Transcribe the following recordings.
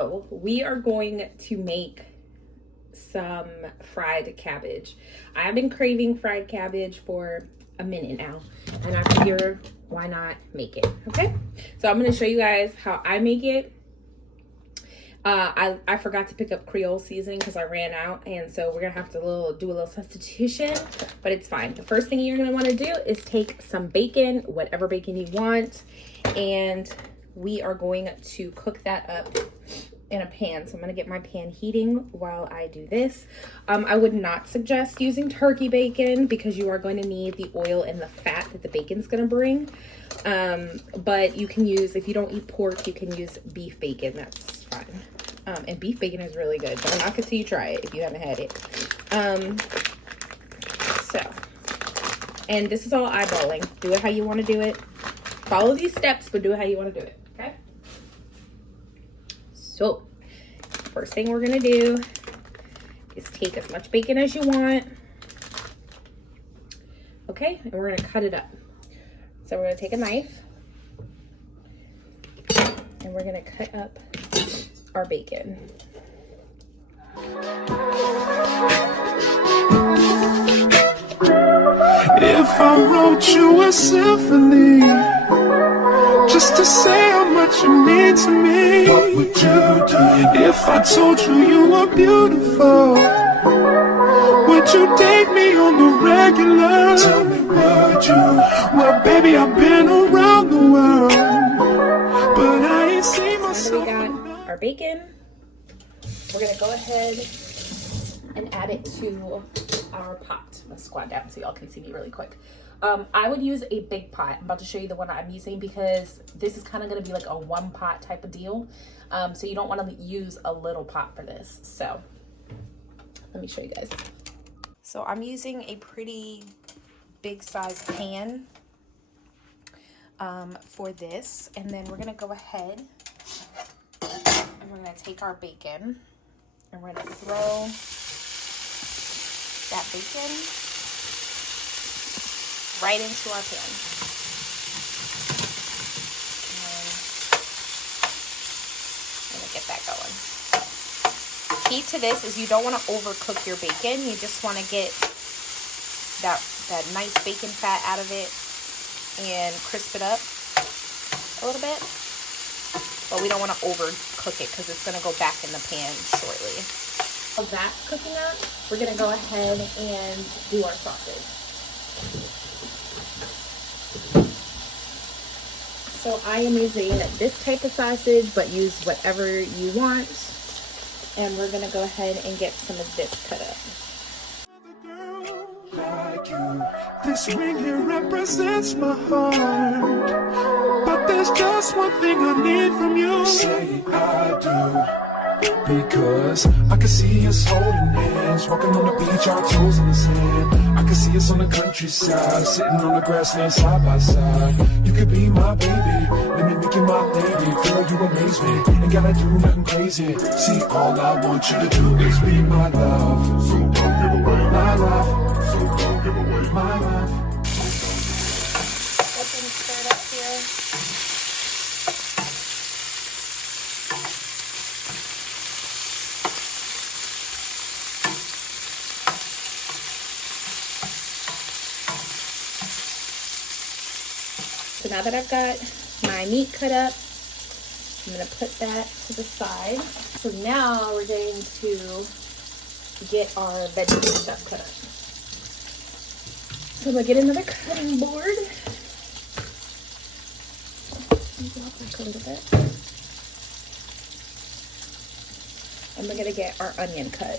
So we are going to make some fried cabbage. I've been craving fried cabbage for a minute now, and I figure why not make it. Okay, so I'm going to show you guys how I make it. I forgot to pick up Creole seasoning because I ran out, and so we're gonna have to do a little substitution, but it's fine. The first thing you're gonna want to do is take some bacon, whatever bacon you want, and we are going to cook that up in a pan. So I'm gonna get my pan heating while I do this. I would not suggest using turkey bacon because you are going to need the oil and the fat that the bacon's gonna bring. But you can use, if you don't eat pork, you can use beef bacon. That's fine. And beef bacon is really good. Don't knock it till you try it if you haven't had it. And this is all eyeballing. Do it how you want to do it. Follow these steps, but do it how you want to do it. Okay? So, first thing we're going to do is take as much bacon as you want. Okay? And we're going to cut it up. So we're going to take a knife and we're going to cut up our bacon. If I wrote you a symphony just to say how much you mean to me, what would you do? If I told you you were beautiful, would you date me on the regular? Tell me, would you? Well, baby, I've been around the world, but I ain't seen myself. Now that we got our bacon, we're gonna go ahead and add it to our pot. I'm gonna squat down so y'all can see me really quick. I would use a big pot. I'm about to show you the one I'm using because this is kind of gonna be like a one pot type of deal. So you don't want to use a little pot for this. So let me show you guys. So I'm using a pretty big size pan for this, and then we're gonna go ahead and we're gonna take our bacon and we're gonna throw that bacon right into our pan. And I'm gonna get that going. Key to this is you don't want to overcook your bacon. You just want to get that nice bacon fat out of it and crisp it up a little bit. But we don't want to overcook it because it's going to go back in the pan shortly. While that's cooking up, we're going to go ahead and do our sausage. So I am using this type of sausage, but use whatever you want. And we're going to go ahead and get some of this cut up. Like you, this ring here represents my heart, but there's just one thing I need from you. Say I do, because I can see us holding hands, walking on the beach, our toes in the sand. I can see us on the countryside, sitting on the grassland side by side. You could be my baby, let me make you my lady. Girl, you amaze me, ain't gotta do nothing crazy. See, all I want you to do is be my love. So don't give away my love. So don't give away my love. Let them stir it up here. So now that I've got my meat cut up, I'm going to put that to the side. So now we're going to get our vegetable stuff cut up. So I'm going to get another cutting board. A little bit. And we're going to get our onion cut.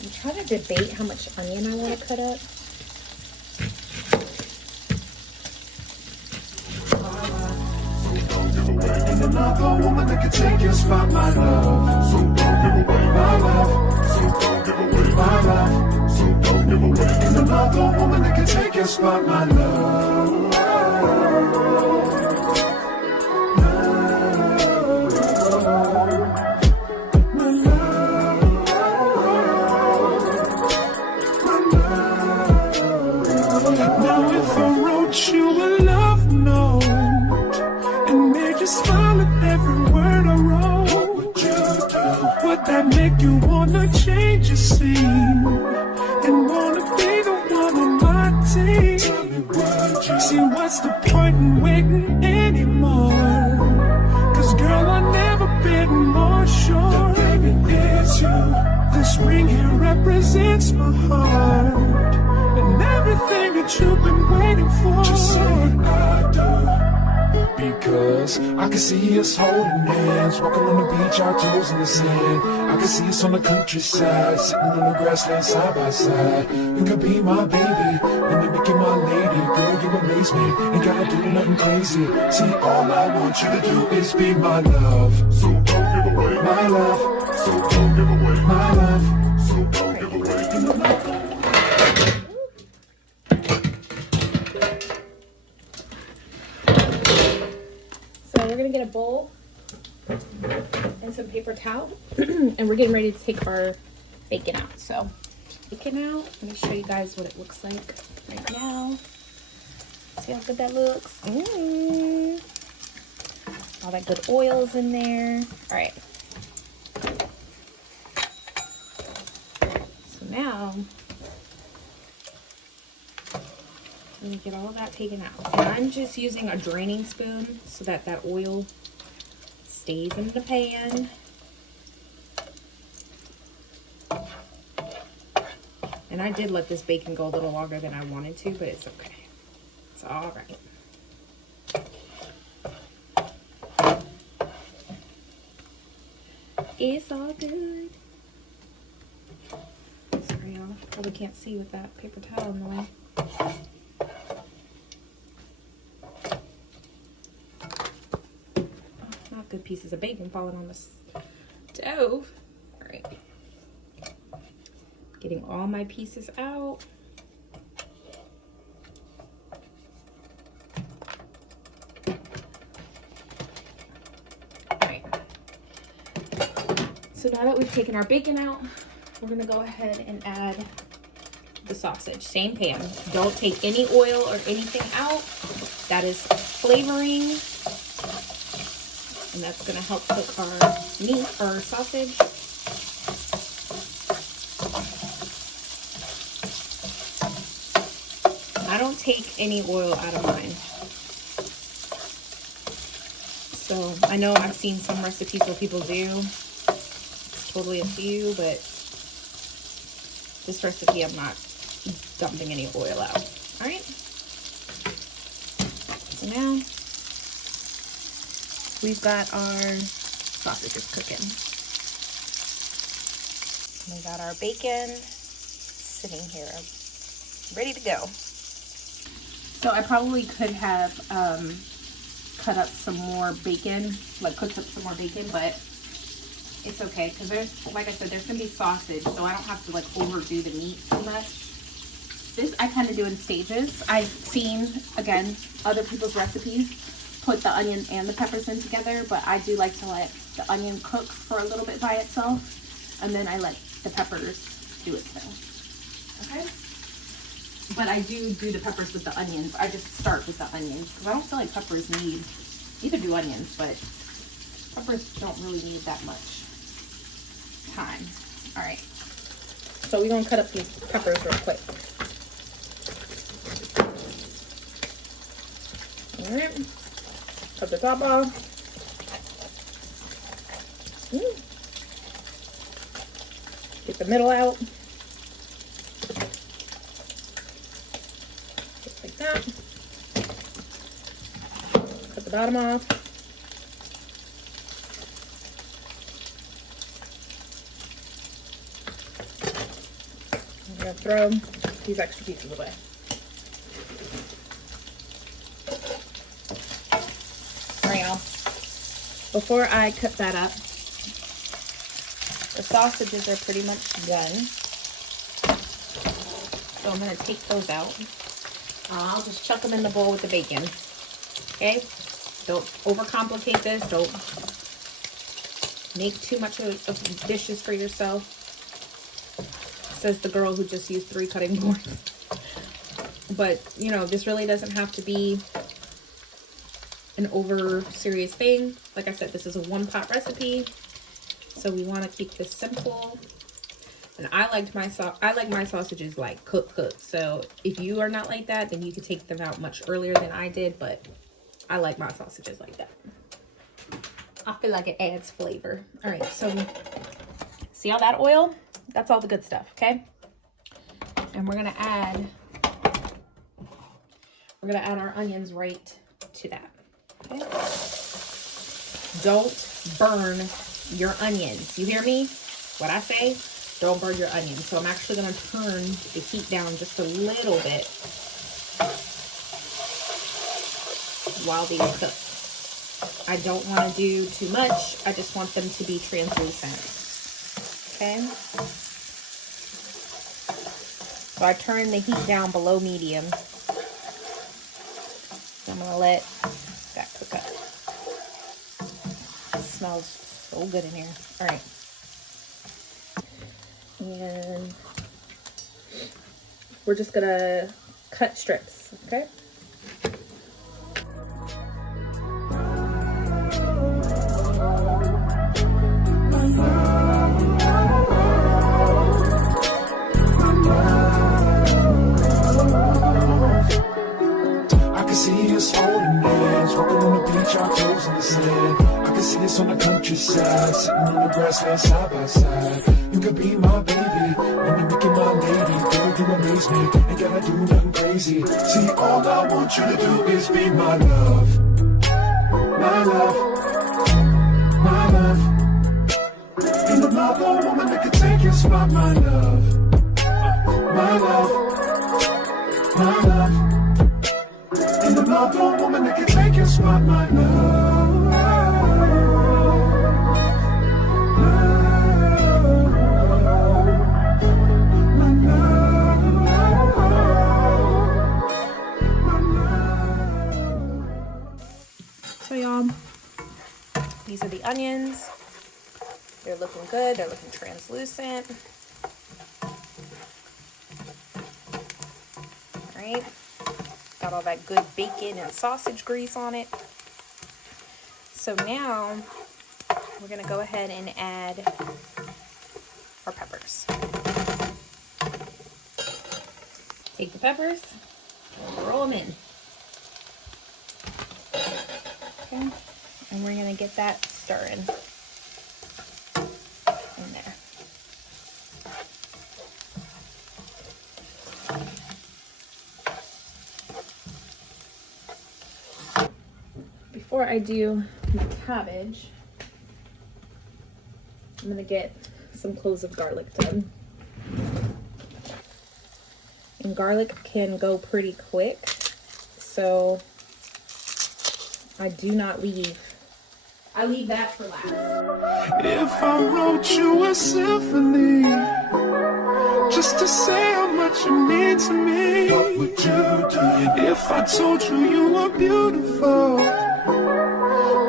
I'm trying to debate how much onion I want to cut up. And another woman that can take your spot, my love. So don't give away my love. So don't give away my love. So don't give away. And another woman that can take your spot, my love. Now if I wrote you a love note and you seem and wanna be the one on my team. Tell me what you see, what's the point in waiting anymore? Cause girl, I've never been more sure that baby it's you. This ring here represents my heart and everything that you've been waiting for. Just say I do. Because I can see us holding hands, walking on the beach, our toes in the sand. I can see us on the countryside, sitting on the grassland side by side. You could be my baby, and then make you my lady. Girl, you amaze me, ain't gotta do nothing crazy. See, all I want you to do is be my love. So don't give away my love. So don't give away my love. So don't give away my love. We're gonna get a bowl and some paper towel and we're getting ready to take our bacon out. So bacon out, let me show you guys what it looks like right now. See how good that looks? All that good oil's in there. All right, so now let me get all that taken out. And I'm just using a draining spoon so that that oil stays in the pan. And I did let this bacon go a little longer than I wanted to, but it's okay. It's all right. It's all good. Sorry, y'all. Probably can't see with that paper towel in the way. Not good pieces of bacon falling on the stove. All right. Getting all my pieces out. All right. So now that we've taken our bacon out, we're gonna go ahead and add the sausage. Same pan. Don't take any oil or anything out. That is flavoring, and that's gonna help cook our meat or sausage. I don't take any oil out of mine. So I know I've seen some recipes where people do. It's totally up to you, but this recipe I'm not dumping any oil out. All right. So now we've got our sausages cooking. We got our bacon sitting here, ready to go. So I probably could have cut up some more bacon, like cooked up some more bacon, but it's okay because there's, like I said, there's gonna be sausage, so I don't have to like overdo the meat too much. This I kind of do in stages. I've seen, again, other people's recipes put the onion and the peppers in together, but I do like to let the onion cook for a little bit by itself, and then I let the peppers do its thing. Okay? But I do the peppers with the onions. I just start with the onions because I don't feel like peppers need, neither do onions, but peppers don't really need that much time. All right. So we're going to cut up these peppers real quick. All right. Cut the top off. Get the middle out. Just like that. Cut the bottom off. I'm going to throw these extra pieces away. Alright, y'all. Before I cut that up, the sausages are pretty much done. So I'm going to take those out. I'll just chuck them in the bowl with the bacon. Okay? Don't overcomplicate this. Don't make too much of dishes for yourself. Says the girl who just used 3 cutting boards. But, you know, this really doesn't have to be an over serious thing. Like I said, this is a 1-pot recipe. So we want to keep this simple. And I like my sausages like cooked. So if you are not like that, then you could take them out much earlier than I did, but I like my sausages like that. I feel like it adds flavor. All right, so see all that oil? That's all the good stuff, okay? And we're gonna add our onions right to that, okay? Don't burn your onions. You hear me? What I say? Don't burn your onions. So I'm actually gonna turn the heat down just a little bit while these cook. I don't want to do too much. I just want them to be translucent. Okay. So I turn the heat down below medium. I'm going to let that cook up. It smells so good in here. All right. And we're just going to cut strips, okay? On the countryside, sitting on the grassland side by side. You could be my baby, when you make it my lady. Girl, you amaze me, ain't gotta do nothing crazy. See, all I want you to do is be my love. My love. My love. Ain't another woman that could take your spot, my love. My love. My love. Ain't another woman that could take your spot, my love. So y'all, these are the onions. They're looking good. They're looking translucent. All right. Got all that good bacon and sausage grease on it. So now we're going to go ahead and add our peppers. Take the peppers, roll them in. Okay, and we're gonna get that stirring in there. Before I do my cabbage, I'm gonna get some cloves of garlic done. And garlic can go pretty quick, so I do not leave. I leave that for last. If I wrote you a symphony, just to say how much you mean to me, what would you do? If I told you you were beautiful,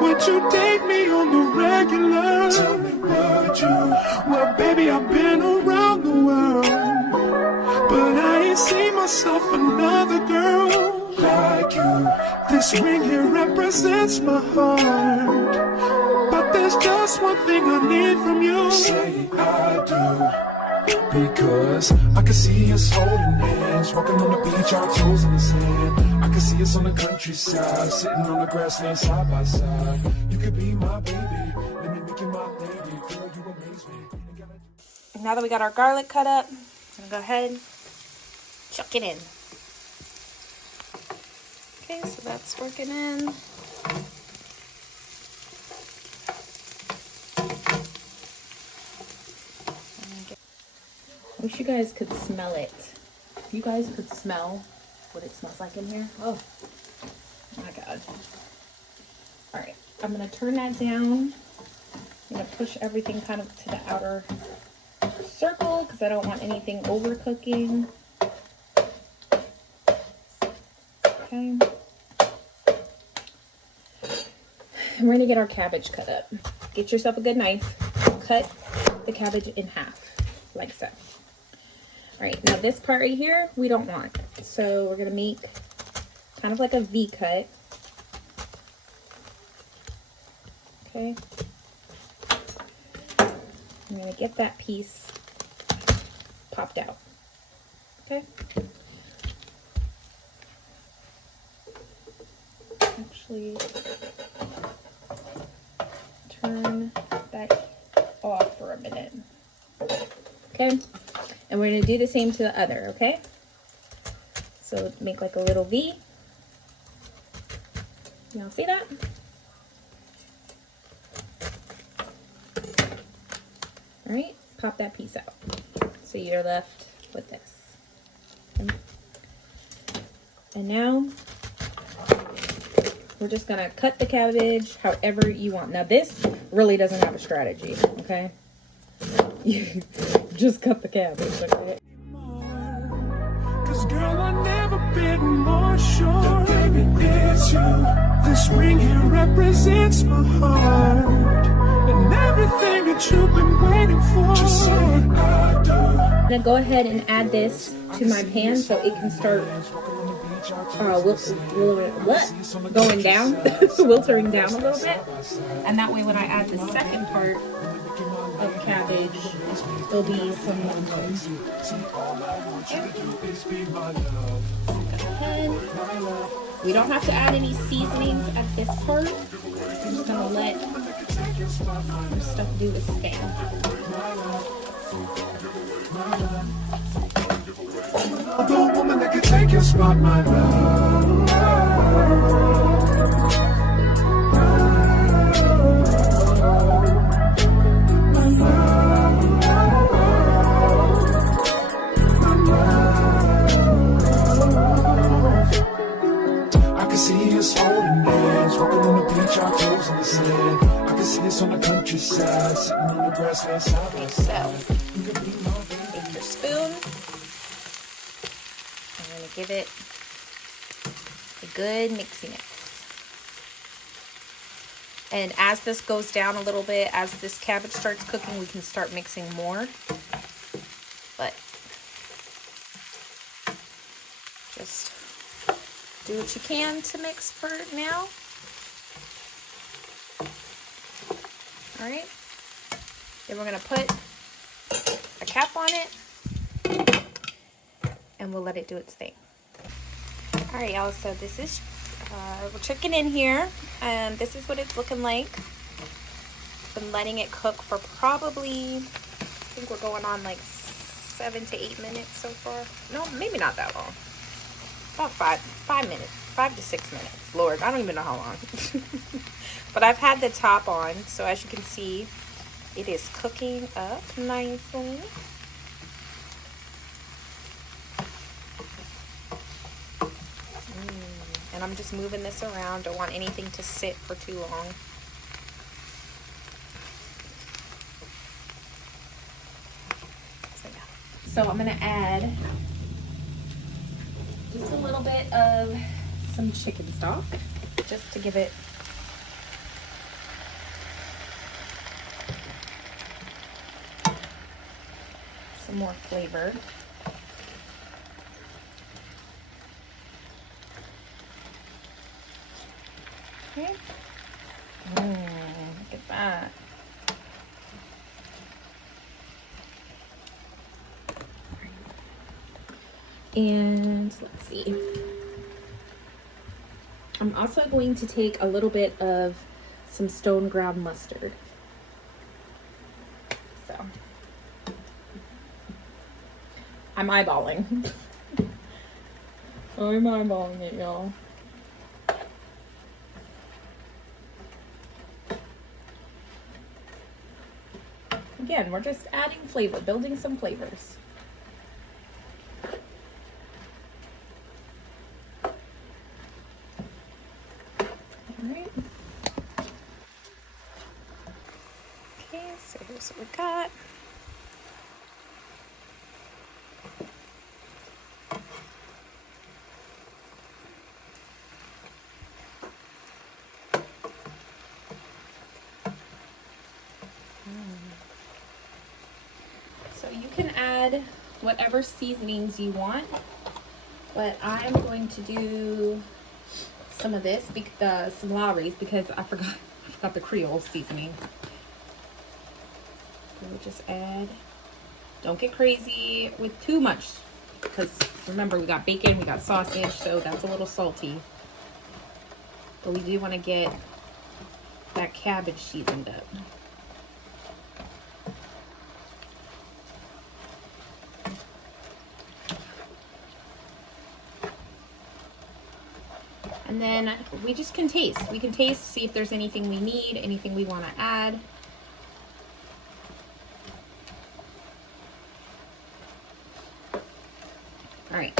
would you date me on the regular? Tell me, would you? Well, baby, I've been around the world, but I ain't seen myself another girl like you. This ring here represents my heart, but there's just one thing I need from you. Say I do, because I can see us holding hands, walking on the beach, our toes in the sand. I can see us on the countryside, sitting on the grassland side by side. You could be my baby, let me make you my lady. Girl, you amaze me. Now that we got our garlic cut up, I'm gonna go ahead, chuck it in. Okay, so that's working in. I wish you guys could smell it. If you guys could smell what it smells like in here. Oh my God. All right, I'm gonna turn that down. I'm gonna push everything kind of to the outer circle because I don't want anything overcooking. Okay. And we're gonna get our cabbage cut up. Get yourself a good knife. Cut the cabbage in half, like so. All right, now this part right here, we don't want. So we're gonna make kind of like a V cut. Okay. I'm gonna get that piece popped out. Okay. Actually, turn that off for a minute. Okay. And we're going to do the same to the other, okay? So make like a little V. Y'all see that? All right, pop that piece out. So you're left with this. Okay. And now we're just gonna cut the cabbage however you want. Now this really doesn't have a strategy, okay? You just cut the cabbage, okay? Cause girl, I've never been more sure that baby it's you. This ring here represents my heart and everything that you've been waiting for. Just say I do. I'm gonna go ahead and add this to my pan so it can start going down, wiltering down a little bit. And that way when I add the second part of cabbage, there'll be some more. We don't have to add any seasonings at this part. I'm just gonna let our stuff do its thing. The woman that can take your spot, my love. I can see us holding hands, walking on the beach, our toes in the sand. I can see us on the countryside, sitting on the grassland side by side. Take your spoon. I'm going to give it a good mixy mix. And as this goes down a little bit, as this cabbage starts cooking, we can start mixing more. But just do what you can to mix for now. All right. Then we're going to put a cap on it and we'll let it do its thing. All right, y'all, so this is we're checking in here and this is what it's looking like. Been letting it cook for probably, I think we're going on like 7 to 8 minutes so far. No, maybe not that long. About 5 minutes, 5 to 6 minutes. Lord, I don't even know how long. But I've had the top on, so as you can see, it is cooking up nicely. And I'm just moving this around. Don't want anything to sit for too long. So I'm gonna add just a little bit of some chicken stock, just to give it some more flavor. Okay. Look at that. And let's see. I'm also going to take a little bit of some stone ground mustard. So I'm eyeballing. I'm eyeballing it, y'all. Again, we're just adding flavor, building some flavors. Alright. Okay, so here's what we got. So you can add whatever seasonings you want, but I'm going to do some of this, some Lawry's, because I forgot the Creole seasoning. We'll just add Don't get crazy with too much, because remember, we got bacon, we got sausage, so that's a little salty. But we do want to get that cabbage seasoned up. And then we just can taste. We can taste, see if there's anything we need, anything we want to add. All right.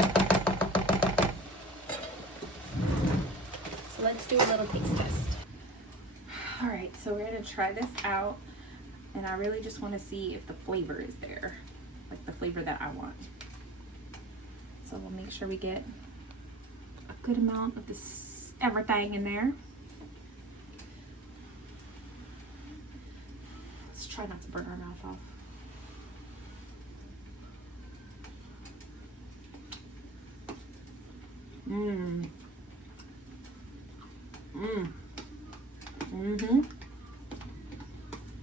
So let's do a little taste test. All right, so we're gonna try this out, and I really just want to see if the flavor is there, like the flavor that I want. So we'll make sure we get a good amount of this everything in there. Let's try not to burn our mouth off. Mmm. Mmm. Mm-hmm.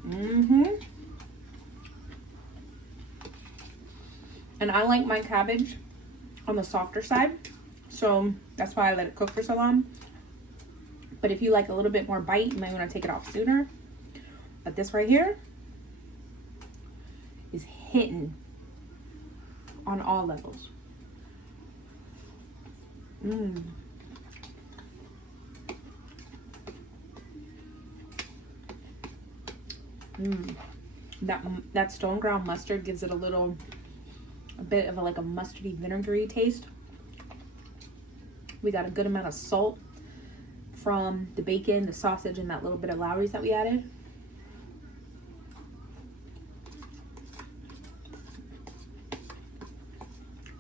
Mm-hmm. And I like my cabbage on the softer side, so that's why I let it cook for so long. But if you like a little bit more bite, you might want to take it off sooner. But this right here is hitting on all levels. Mmm. Mmm. That stone ground mustard gives it a bit of like a mustardy vinegary taste. We got a good amount of salt from the bacon, the sausage, and that little bit of Lowry's that we added.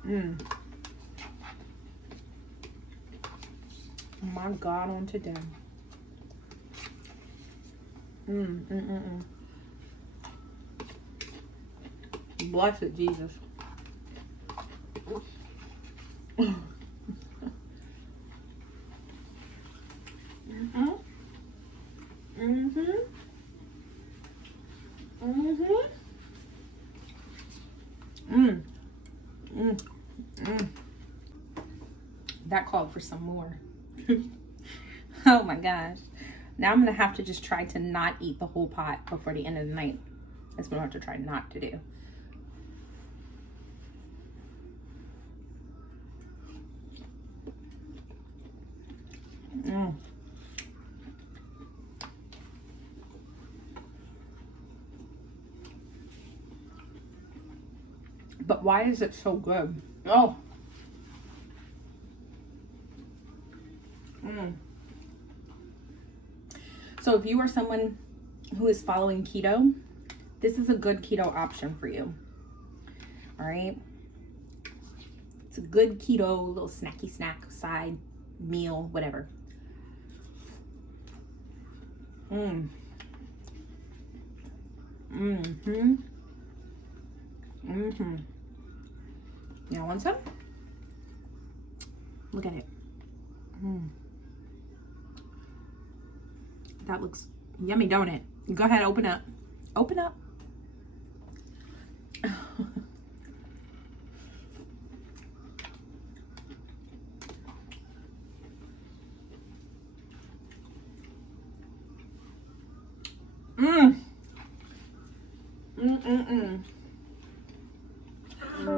Mmm. Oh my God, on today. Blessed Jesus. That called for some more. Oh my gosh. Now I'm gonna have to just try to not eat the whole pot before the end of the night. That's what I have to try not to do. But why is it so good? Oh. So if you are someone who is following keto, this is a good keto option for you. All right. It's a good keto little snacky snack, side meal, whatever. You want some? Look at it. That looks yummy, don't it? Go ahead, open up. Open up.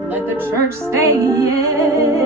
Let the church say yes.